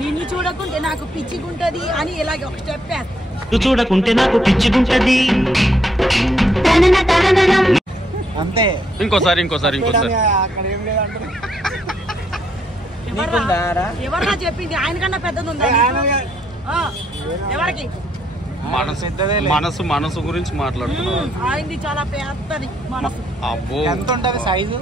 నిన్ను చూడకుంటే నాకు పిచ్చిగుంటది అని ఇలాగే ఒక స్టెప్ వేస్తా. చూడకుంటే నాకు పిచ్చిగుంటది అంతే. ఇంకోసారి అక్కడ ఏం లేదంటారు. ఎవరన్నా చెప్పింది? ఆయన కన్నా పెద్దది ఉందా? ఎవరికి? మనసు గురించి మాట్లాడుతున్నాం. ఆయనది చాలా పెద్దది మనసు. అబ్బో ఎంత ఉంటది సైజు?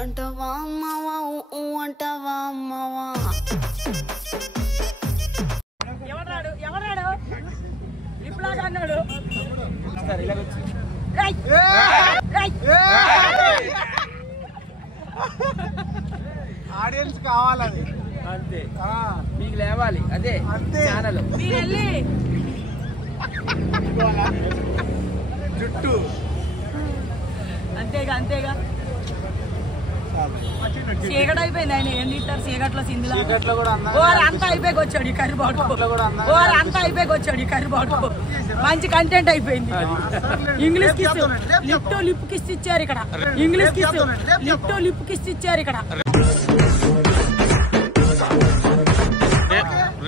అంటవా అమ్మవా అంటవా అమ్మవా. ఎవరాడు ఇప్పులాగా అన్నాడు. ఆడియన్స్ కావాలని అంతే, మీకు లేవాలి. అదే ఛానల్. మీరు వెళ్ళి జుట్టు అంతేగా చీకటి అయిపోయింది. ఆయన ఏం తీస్తారు చీకట్లో? సింధులో అంతా అయిపోయి వచ్చాడు ఈ కర్రీబాటు. మంచి కంటెంట్ అయిపోయింది. ఇంగ్లీష్ కిస్ లిప్ కిస్ ఇచ్చారు ఇక్కడ.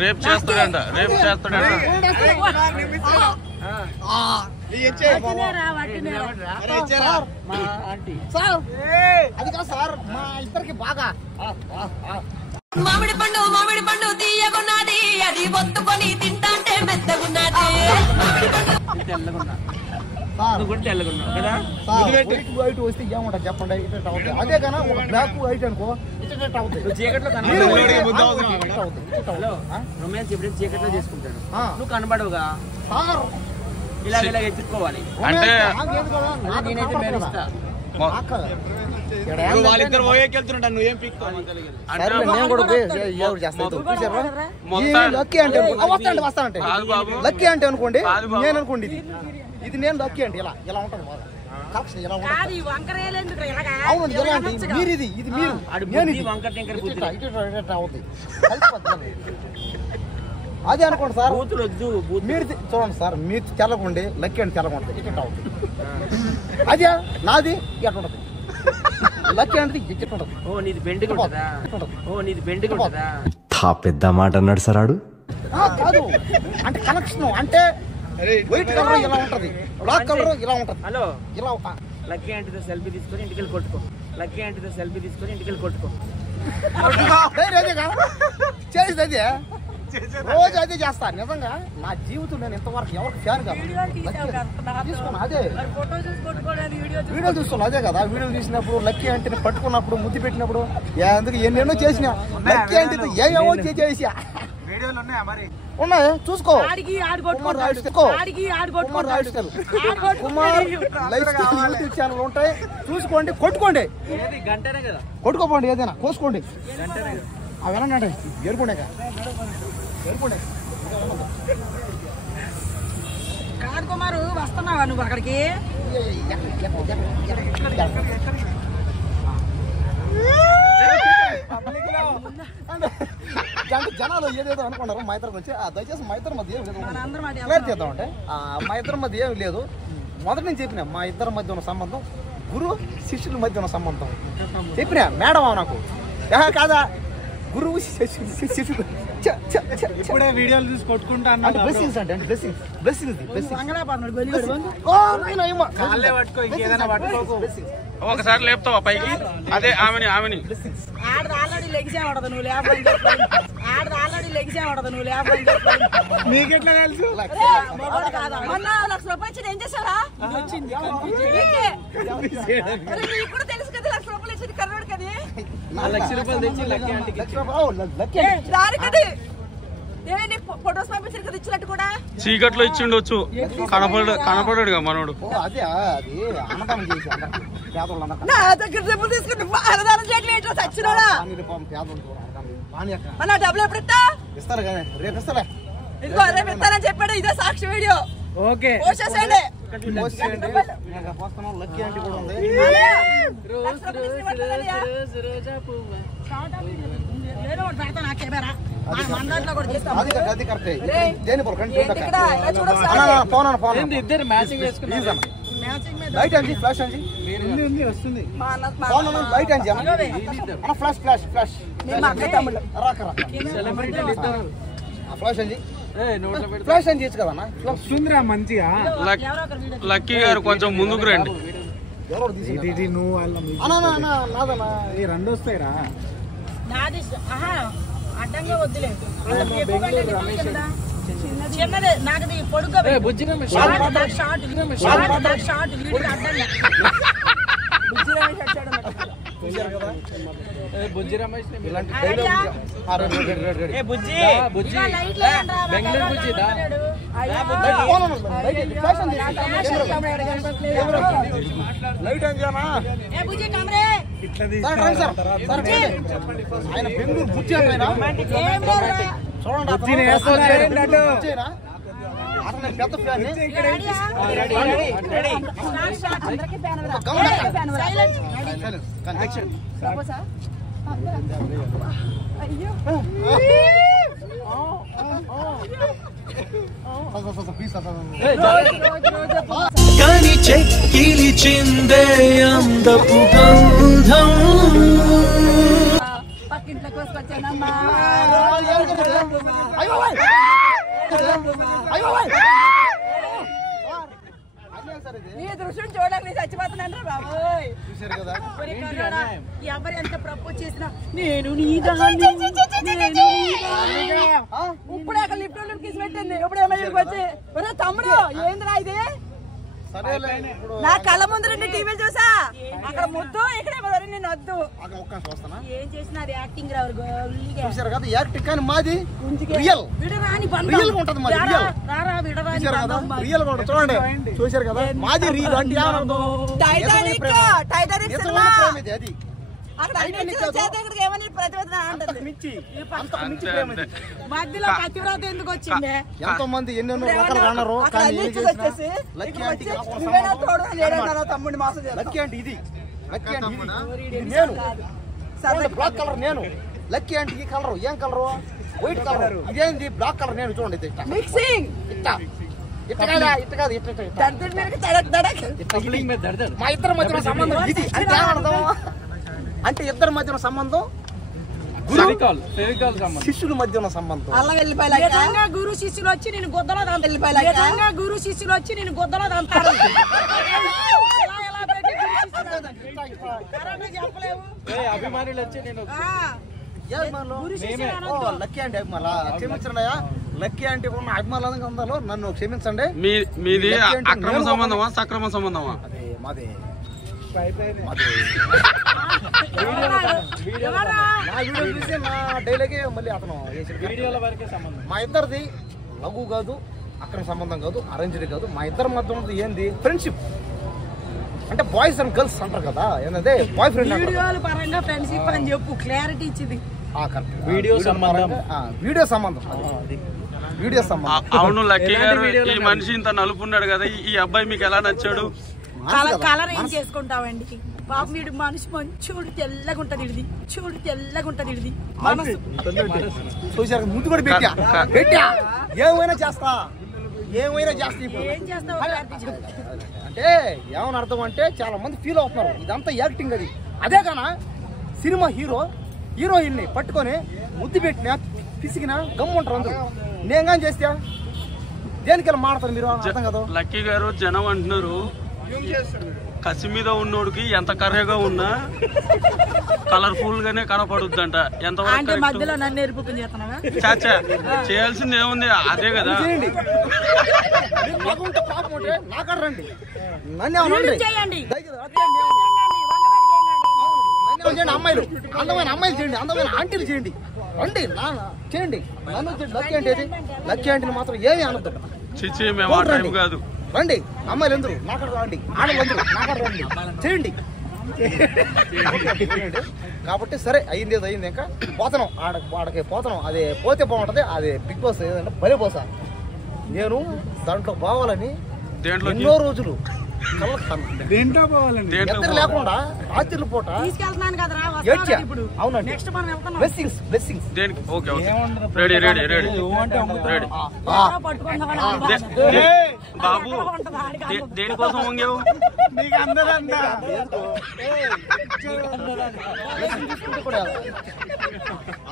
రేపు చేస్తాడంట. మామిడి పండు తీయగున్నది, అది ఒత్తుకొని తింటే మెత్తగున్నది. వైట్ వస్తే ఏముంటది చెప్పండి? అదే కానీ ఒక బ్లాక్ వైట్ అనుకో చీకట్లో రొమాన్స్ ఎప్పుడైతే చీకట్లో చేసుకుంటాడు, నువ్వు కనబడవుగా. ఇలా ఎత్తుకోవాలి అంటే నేనైతే నేను ఇస్తా. వాళ్ళిద్దరు ఓయేకెళ్తుంటా, నువ్వేం పిక్ లక్కీ అంటే వస్తానంటే లక్కీ అంటే అనుకోండి. నేను అనుకోండి ఇది నేను లక్కీ అంటే ఇలా ఉంటుంది. అవును మీరు ఇది మీరు అదే అనుకోండి సార్. మీరు చూడండి సార్, మీరు తెల్లకుండి లక్కీ అంటే తెల్లకుంటుంది ఇట్లా అవుతుంది. అదే నాది ఎట్లా ఉంటుంది? లక్కీ అంటే ఇట్లా ఉంటుంది. ఓ నీది బెండ్ పెద్ద మాట అన్నాడు సార్ ఆడు. కాదు అంటే కనెక్షన్ అంటే వైట్ కలర్ ఇలా ఉంటది, బ్లాక్ కలర్ ఇలా ఉంటది. హలో, ఇలా లక్కీ ఆంటీతో సెల్ఫీ తీసుకొని ఇంటికి కొట్టుకో. చేసేది అదే, రోజు అదే చేస్తా. నిజంగా నా జీవితం నేను ఇంతవరకు ఎవరికి ఫ్యాన్ కాదు. తీసుకున్నా అదే వీడియో చూస్తున్నా. అదే కదా వీడియో తీసినప్పుడు లక్కీ ఆంటీని పట్టుకున్నప్పుడు ముద్దు పెట్టినప్పుడు ఎందుకు ఎన్నెన్నో చేసిన. లక్కీ ఆంటీతో ఏమో చేసా ఉన్నాయి చూసుకో. Kumar life style YouTube channel ఉంటాయి, చూసుకోండి, కొట్టుకోండి. కొట్టుకోపోండి, ఏదైనా కోసుకోండి. అవన్నీ ఏరుకుండే కాదు కుమారు, వస్తున్నావా నువ్వు అక్కడికి? జనాలు ఏదేదో అనుకున్నారు మా ఇద్దరు గురించి. దయచేసి మా ఇద్దరి మధ్య ఏం లేదు, క్లియర్ చేద్దామంటే మా ఇద్దరి మధ్య ఏం లేదు. మొదటి నుంచి చెప్పిన మా ఇద్దరి మధ్య ఉన్న సంబంధం గురు శిష్యుల మధ్య ఉన్న సంబంధం చెప్పిన. మేడం నాకు కాదా, గురువు శిష్యుడు. ఇప్పుడే వీడియోలు చూసి కొట్టుకుంటాను. బ్లెస్సింగ్స్ అంటే బ్లెస్సింగ్స్ ఒకసారి లేపుతావా పైకి? అదే ఆమెని ఆల్రెడీ లెగిసేవాడదు నువ్వు లేకపోతే నీకెట్లా తెలుసు? మొన్న 1,00,000 రూపాయలు ఏం చేశారా? ఇప్పుడు తెలుసు కదా 1,00,000 రూపాయలు ఇచ్చింది కర్రోడు కది. 1,00,000 రూపాయలు తెచ్చి లక్కీ ఆంటీకి ఏమైంది? ఫొటోస్ పంపించారు కదా ఇచ్చినట్టు కూడా. చీకట్లో ఇచ్చిండొచ్చు, కనపడాడుగా మనోడు. అదే అది అన్నదానం చేసి నా దగ్గర డబ్బులు తీసుకుని అన్నదానం చేయట్లేదు చచ్చినోడా. డబ్బులు ఎప్పుడు ఇస్తారు కానీ రేపు ఇస్తారా? ఇదిగో రేపు ఇస్తానని చెప్పాడు. ఇదే సాక్షి వీడియో. ఓకే పోసేసేయండి. లక్కీ ఆంటీ కూడా ఉంది. అది కరెక్ట్. దేని ఇద్దరు మ్యాచింగ్ చేసుకున్నారు. లైట్ అండి ఫ్లాష్ అండి వస్తుంది లైట్ అండి అన్న ఫ్లాష్ ఫ్లాష్ ఫ్లాష్ ఫ్లాష్ అండి ఫ్లాష్ అని చేయొచ్చు కదన్నా వస్తుందిరా మంచిగా. లక్కీ గారు కొంచెం ముందుకు రండి. ఎవరు ఇది నువ్వు వాళ్ళ నాదన్నా ఈ రెండు వస్తాయిరా. నాది అడ్డంగా వద్దులేదు చిన్నదే నాకది పొడుగ్గా షార్ట్ వీడికి అడ్డంగా బుజ్జి రమేష్ ఇలాంటి ఐడియా? బుజ్జి ఇలా లైట్ లేదండ్రా, బెంగళూరు బుజ్జి దా. లైట్ అని చేయనా ఏ బుజ్జి కమరే ఇట్లా ఆయన బెంగళూరు బుజ్జి అంటారా ఏం లేదురా. చూడండి బుజ్జిని వేస్తున్నాడు. బుజ్జినా? అసలు నేను పెద్ద ఫ్యాన్ రెడీయా? స్టార్ట్. అందరికీ ఫ్యాన్ రా. సైలెంట్. కని చెక్కిలి చిందే అందపు గంధం పక్కింట్లోకి వచ్చానమ్మా. నీ దృశ్యం చూడడానికి నేను చచ్చిపోతున్నాను రా బాబోయ్. చూశారు కదా ఒరే కర్రోడా, ఎవరు ఎంత ప్రపోజ్ చేసినా నేను నీదాన్ని, నేను నీదాన్ని. ఇప్పుడు అక్కడ లిఫ్ట్ లో కిస్ పెట్టింది. ఇప్పుడు ఎమ్మెల్యేకి వచ్చి ఒరే తమ్ముడు ఏందిరా ఇది? సరేలే ఇప్పుడు నా కళ్ళ ముందు రెండు టీవీలు చూసా, అక్కడ ముద్దు ఇక్కడ నేను వద్దు. అక్కడ ఒక్క నిమిషం వస్తానా ఏం చేసినా అది యాక్టింగ్ రావు గోల్లిగా. చూశారు కదా యాక్టింగ్ కానీ మాది రియల్ విడరాని రియల్ గా ఉంటది మాది రియల్ రారా విడరాని చూశారు కదా బంధం. రియల్ గా ఉంటుంది చూడండి చూశారు కదా మాది రియల్ అంటే ఏమర్థం టైటానిక్ టైటానిక్ నిజమైన సినిమా ప్రేమ ఇది అది అక్కడ అన్ని చేత ఇక్కడికి ఏమని ప్రతివేదన అంటుంది. మించి అంతే అంతే. మధ్యలో పతివ్రత ఎందుకు వచ్చింది? ఎంతో మంది ఎన్నెన్నో రకాలుగా అన్నారు అక్కడ కానీ అన్ని ఏం ఇచ్చేసి చేసినా వచ్చేసి లక్కీ ఇక్కడ ఆంటీకి వచ్చి నాకు నువ్వేనా సంబంధం తోడు అని ఏడన్నారో తమ్ముడిని మోసం చేస్తావు. లక్కీ అంటే ఇది లక్కీ అంటే ఇది నేను బ్లాక్ కలర్ నేను లక్కీ అంటే ఈ కలర్ ఏం కలర్ వైట్ కలర్ ఇదేంది బ్లాక్ కలర్ నేను చూడండి ఇది ఇట్ట మిక్సింగ్ ఇట్ట ఇట్ట కాదా ఇట్ట కాదు ఇట్ట ఇట్ట ఇట్ట. దర్దర్ మీదకి తడక్ తడక్. ఇట్ట ఇది. మా ఇద్దరి మధ్యన సంబంధం ఇది అంటే ఏమర్థం అంటే ఇద్దరి మధ్యన సంబంధం ఫెవికాల్ సంబంధం. శిష్యుల మధ్య ఉన్న సంబంధం అల్ల వెళ్ళిపోయా. నిజంగా గురు శిష్యులు వచ్చి నేను గుద్దలో దంతారు. నిజంగా గురు శిష్యులు వచ్చి నేను గుద్దలో దంతారు. ఎలా పెట్టి గురు శిష్యులు కరెక్ట్గా చెప్పలేవు. అభిమానులు వచ్చి నేను గురు శిష్యులు అనొద్దు. లక్కీ అంటే అభిమానులా క్షమించండియా లక్కీ అంటే ఉన్న అభిమానులు ఉందో నన్ను క్షమించండి మీది అక్రమ సంబంధమా సక్రమ సంబంధమా? అదే మాది ఎవరా? నా వీడియో చూసి నా డైలాగే మళ్ళీ అతను వీడియోల వరకే సంబంధం. మా ఇద్దరిది లఘు కాదు అక్రమ సంబంధం కాదు అరేంజ్డ్ కాదు మా ఇద్దరి మధ్య ఉన్నది ఏంది ఫ్రెండ్షిప్ అంటే బాయ్స్ అండ్ గర్ల్స్ అంటారు కదా ఏంటంటే బాయ్ ఫ్రెండ్ వీడియోల పరంగా ఫ్రెండ్షిప్ అని చెప్పు క్లారిటీ ఇచ్చింది. వీడియో సంబంధం వీడియో సంబంధం వీడియో సంబంధం అవును లక్కీ గారు ఈ మనిషి ఇంత నలుపున్నాడు కదా ఈ అబ్బాయి మీకు ఎలా నచ్చాడు? కలర్ ఏం చేసుకుంటావండి పాప వీడు మనిషి మంచోడు తెల్లగుంటది ఇది చూడు తెల్లగుంటది ఇది మనసు చూసారు ముందు కూడా పెట్టా ఏమైనా చేస్తా ఇప్పుడు ఏం చేస్తావు అంటే ఏమని అర్థం అంటే చాలా మంది ఫీల్ అవుతున్నారు ఇదంతా యాక్టింగ్ అది అదే కానా సినిమా హీరోయిన్ ని పట్టుకొని ముద్దు పెట్టినా పిసికినా గమ్ముంటారు అందరూ నేను కానీ చేస్తా దేనికెళ్ళి మాడతారు మీరు అర్థం కదా లక్కీ గారు జనం అంటున్నారు కసి మీద ఉన్నోడికి ఎంత కర్రగా ఉన్నా కలర్ఫుల్ గానే కనపడుద్దంట. అంటే మధ్యలో నన్ను ఎరుపుకుని చేస్తున్నావా? చాచా చేయాల్సింది ఏముంది అదే కదా. చేయండి నాకడ రండి నన్ను చేయండి అమ్మాయిలు అందమైన అమ్మాయిలు చేయండి అందమైన ఆంటీలు చేయండి రండి చేయండి నన్ను లక్కీ అంటే లక్కీ ఆంటీని మాత్రం ఏమీ అనద్దు చిచ్చి మేము ఆ టైం కాదు రండి అమ్మాయిలు అందరూ నాకడ రండి ఆడవాళ్ళు నాకడ రండి చేయండి కాబట్టి సరే అయింది ఏదో అయింది ఇంకా పోతున్నాం ఆడకి పోతున్నాం అది పోతే బాగుంటది అది బిగ్ బాస్ ఏదంటే భలే పోసా నేను దాంట్లో బావాలని ఎన్నో రోజులు దేంట్లో పోవాలండి? దేంట్లో నిద్ర లేకుండా రాత్రి పూట తీసుకెళ్తున్నాను కదరా ఏడ్చా. వస్తాను ఇప్పుడు అవునండి. నెక్స్ట్ మనం వెళ్తున్నాం బ్లెస్సింగ్స్ దేనికి? Okay okay ready ready ready ready. పట్టుకుందామని బాబు దేనికోసం వంగావు? నీకు అందదంట.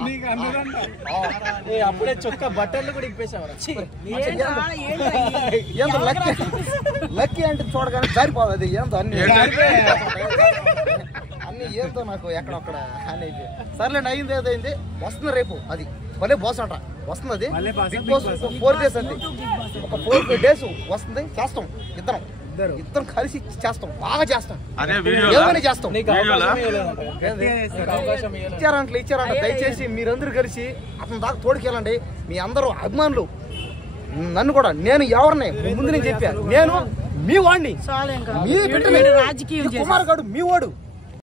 నీకు అందదంట. అప్పుడే చొక్క బట్టలు కూడా ఇప్పేసావు. ఏందో లక్కీ అంటే చూడగానే జారిపోదు. అది ఏందో అన్ని అన్ని ఏందో నాకు ఎక్కడొక్కడ అనేది. సర్లేండి, అయింది ఏదైంది. వస్తుంది రేపు అది భలే బాస్ అంట. వస్తుంది అది బిగ్ బాస్ 4 days అంతే. ఒక 4 days వస్తుంది. చేస్తాం ఇద్దరం కలిసి చేస్తాం. బాగా చేస్తాం. అదే వీడియో ఏమైనా చేస్తాం. అవకాశం ఇచ్చారంట. దయచేసి మీరందరూ కలిసి అతని దాకా తోడుకెళ్ళండి. మీ అందరూ అభిమానులు, నన్ను కూడా. నేను ఎవరిని ముందు నేను చెప్పాను, నేను మీ వాడిని, మీ బిడ్డని. రాజకీయం కుమార్ గారు మీ వాడు.